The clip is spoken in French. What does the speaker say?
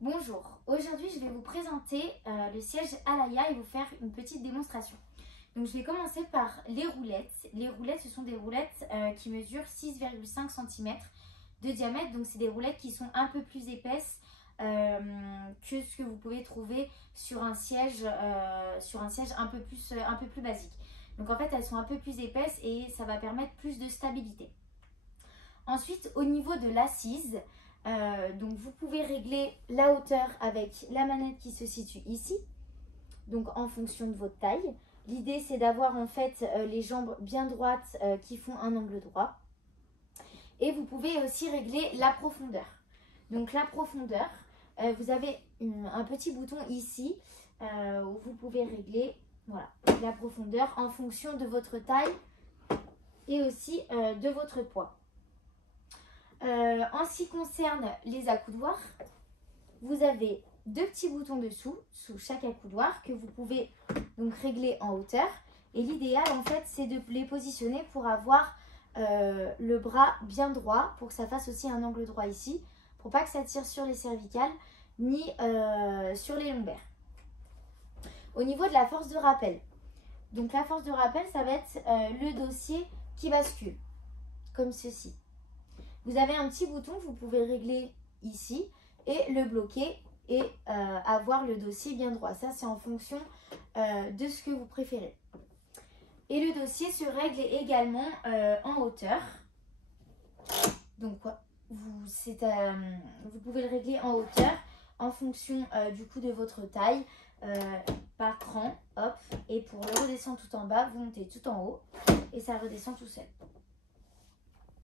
Bonjour, aujourd'hui je vais vous présenter le siège Alaya et vous faire une petite démonstration. Donc je vais commencer par les roulettes. Les roulettes, ce sont des roulettes qui mesurent 6,5 cm de diamètre. Donc c'est des roulettes qui sont un peu plus épaisses que ce que vous pouvez trouver sur un siège un peu plus basique. Donc en fait elles sont un peu plus épaisses et ça va permettre plus de stabilité. Ensuite, au niveau de l'assise, donc vous pouvez régler la hauteur avec la manette qui se situe ici, donc en fonction de votre taille. L'idée c'est d'avoir en fait les jambes bien droites qui font un angle droit. Et vous pouvez aussi régler la profondeur. Donc la profondeur, vous avez un petit bouton ici où vous pouvez régler voilà, la profondeur en fonction de votre taille et aussi de votre poids. En ce qui concerne les accoudoirs, vous avez deux petits boutons dessous, sous chaque accoudoir, que vous pouvez donc régler en hauteur. Et l'idéal, en fait, c'est de les positionner pour avoir le bras bien droit, pour que ça fasse aussi un angle droit ici, pour pas que ça tire sur les cervicales, ni sur les lombaires. Au niveau de la force de rappel, donc la force de rappel, ça va être le dossier qui bascule, comme ceci. Vous avez un petit bouton que vous pouvez régler ici et le bloquer et avoir le dossier bien droit. Ça, c'est en fonction de ce que vous préférez. Et le dossier se règle également en hauteur. Donc, vous pouvez le régler en hauteur en fonction du coup de votre taille par cran. Hop, et pour le redescendre tout en bas, vous montez tout en haut et ça redescend tout seul.